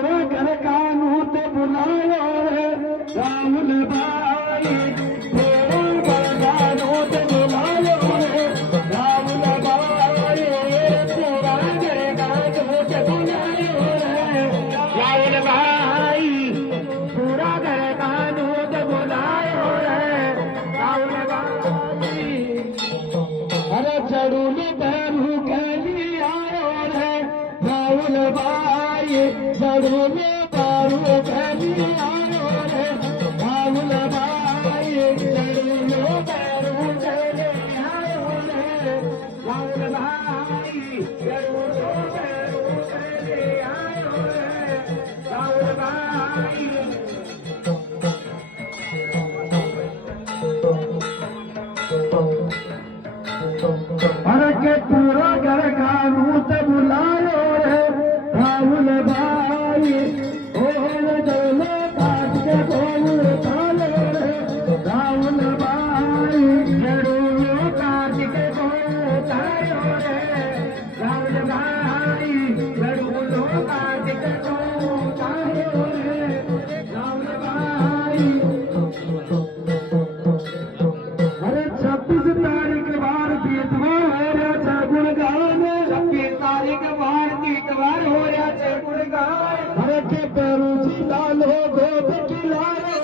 पूरा घर कानू ते बुलायो रे राहुल भाई पूरा घर कानू ते बुलायो रे राहुल भाई पूरा घर कानू ते बुलायो रे राहुल भाई पूरा घर कानू ते बुलायो रे राहुल भाई अरे चढ़ूली बहरू कैली आयो रे राहुल भाई चढ़ूली बहरू कैली आयो रे राहुल भाई चढ़ूली बहरू कैली आयो रे राहुल भाई चढ़ूली बहरू कैली आयो रे राहुल भाई अरे के पूरा घर कानू ते बुलायो रे राहुल भाई ओले डोले काट के बोल तालो रे राहुल भाई डोले काट के बोल तालो रे राहुल भाई डोले काट के बोल तालो रे राहुल भाई अरे 26 तारीख बार बीतवा हो रहा छे गुणगान 26 तारीख बार बीतवार हो रहा छे गुणगान अरे के पेरू जी लाल हो गोद